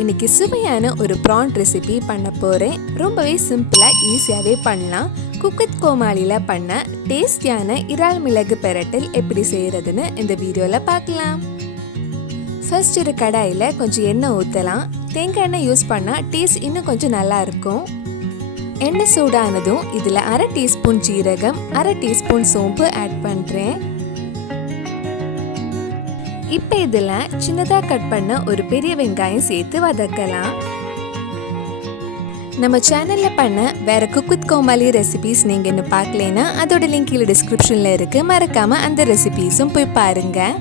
இன்னைக்கு சுவையான ஒரு ப்ரான் ரெசிபி பண்ண போகிறேன். ரொம்பவே சிம்பிளாக ஈஸியாகவே பண்ணலாம். குக் வித் கோமாளியில் பண்ண டேஸ்டியான இறால் மிளகு பிரட்டல் எப்படி செய்கிறதுன்னு இந்த வீடியோவில் பார்க்கலாம். ஃபர்ஸ்ட் ஒரு கடாயில் கொஞ்சம் எண்ணெய் ஊற்றலாம். தேங்காய் எண்ணெய் யூஸ் பண்ணால் டேஸ்ட் இன்னும் கொஞ்சம் நல்லா இருக்கும். எண்ணெய் சூடானதும் இதில் 1/2 டீஸ்பூன் ஜீரகம், 1/2 டீஸ்பூன் சோம்பு ஆட் பண்ணுறேன். இப்போ இதில் சின்னதாக கட் பண்ண ஒரு பெரிய வெங்காயம் சேர்த்து வதக்கலாம். நம்ம சேனலில் பண்ண வேறு குக் வித் கோமாளி ரெசிபீஸ் நீங்கள் இன்னும் பார்க்கலைன்னா அதோட லிங்க் கீழே டிஸ்கிரிப்ஷனில் இருக்குது. மறக்காமல் அந்த ரெசிபீஸும் போய் பாருங்கள்.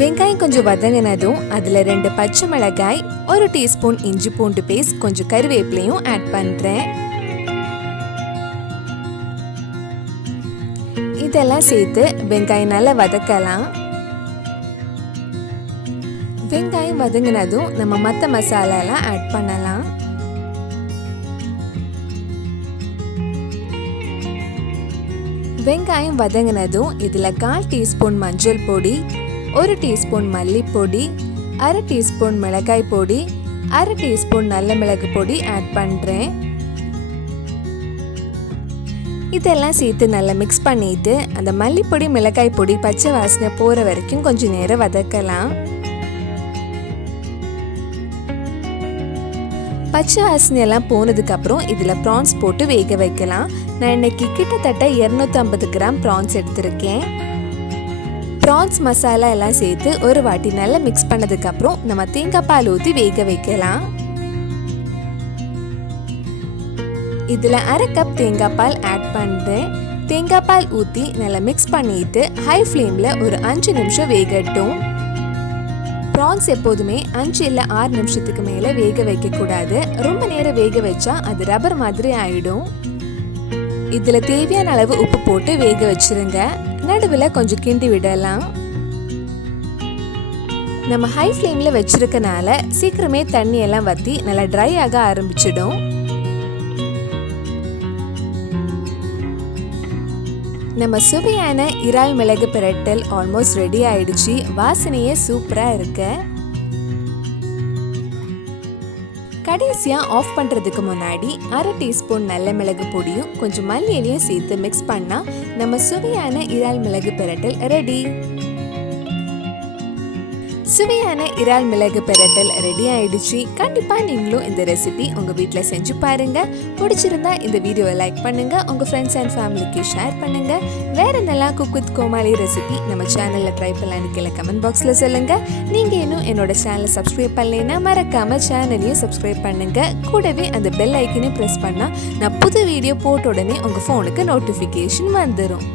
வெங்காயம் கொஞ்சம் வதங்கினதும் அதில் 2 பச்சை மிளகாய், 1 டீஸ்பூன் இஞ்சி பூண்டு பேஸ்ட், கொஞ்சம் கருவேப்பிலையும் ஆட் பண்ணுறேன். இதெல்லாம் சேர்த்து வெங்காயம் நல்லா வதக்கலாம். வெங்காயம் வதங்கினதும் நம்ம மற்ற மசாலாலாம் ஆட் பண்ணலாம். வெங்காயம் வதங்கினதும் இதில் 1/4 டீஸ்பூன் மஞ்சள் பொடி, 1 டீஸ்பூன் மல்லிப்பொடி, 1/2 டீஸ்பூன் மிளகாய் பொடி, 1/2 டீஸ்பூன் நல்ல மிளகு பொடி ஆட் பண்ணுறேன். இதெல்லாம் சேர்த்து நல்லா மிக்ஸ் பண்ணிட்டு அந்த மல்லிப்பொடி மிளகாய் பொடி பச்சை வாசனை போகிற வரைக்கும் கொஞ்சம் நேரம் வதக்கலாம். பச்சை வாசனையெல்லாம் போனதுக்கப்புறம் இதில் ப்ரான்ஸ் போட்டு வேக வைக்கலாம். நான் இன்னைக்கு கிட்டத்தட்ட 250 கிராம் ப்ரான்ஸ் எடுத்திருக்கேன். ப்ரான்ஸ் மசாலா எல்லாம் சேர்த்து ஒரு வாட்டி நல்லா மிக்ஸ் பண்ணதுக்கப்புறம் நம்ம தேங்காய் பால் ஊற்றி வேக வைக்கலாம். இதில் 1/2 கப் தேங்காய் பால் ஆட் பண்ணுறேன். தேங்காய் பால் ஊற்றி நல்லா மிக்ஸ் பண்ணிட்டு ஹை ஃப்ளேமில் ஒரு 5 நிமிஷம் வேகட்டும். ப்ரான்ஸ் எப்போதுமே 5 இல்லை 6 நிமிஷத்துக்கு மேலே வேக வைக்கக்கூடாது. ரொம்ப நேரம் வேக வச்சா அது ரப்பர் மாதிரி ஆயிடும். இதில் தேவையான அளவு உப்பு போட்டு வேக வச்சிருங்க. நடுவில் கொஞ்சம் கிண்டி விடலாம். நம்ம ஹை ஃப்ளேமில் வச்சிருக்கனால சீக்கிரமே தண்ணியெல்லாம் வற்றி நல்லா ட்ரை ஆக ஆரம்பிச்சிடும். நம்ம சுவையான இறால் மிளகு பிரட்டல் ஆல்மோஸ்ட் ரெடி ஆயிடுச்சு. வாசனையே சூப்பராக இருக்கு. கடைசியாக ஆஃப் பண்ணுறதுக்கு முன்னாடி 1/2 டீஸ்பூன் நல்ல மிளகு பொடியும் கொஞ்சம் மல்லி இலையும் சேர்த்து மிக்ஸ் பண்ணால் நம்ம சுவையான இறால் மிளகு பிரட்டல் ரெடி. சுவையான இறால் மிளகு பிரட்டல் ரெடி ஆயிடுச்சு. கண்டிப்பாக நீங்களும் இந்த ரெசிபி உங்கள் வீட்டில் செஞ்சு பாருங்கள். பிடிச்சிருந்தா இந்த வீடியோவை லைக் பண்ணுங்கள், உங்கள் ஃப்ரெண்ட்ஸ் அண்ட் ஃபேமிலிக்கு ஷேர் பண்ணுங்கள். வேறு என்னெல்லாம் குக் வித் கோமாளி ரெசிபி நம்ம சேனலில் ட்ரை பண்ணலான்னு கீழே கமெண்ட் பாக்ஸில் சொல்லுங்கள். நீங்கள் இன்னும் என்னோட சேனலை சப்ஸ்கிரைப் பண்ணலைன்னா மறக்காமல் சேனலையும் சப்ஸ்கிரைப் பண்ணுங்கள். கூடவே அந்த பெல் ஐக்கனையும் ப்ரெஸ் பண்ணால் நான் புது வீடியோ போட்ட உடனே உங்கள் ஃபோனுக்கு நோட்டிஃபிகேஷன் வந்துடும்.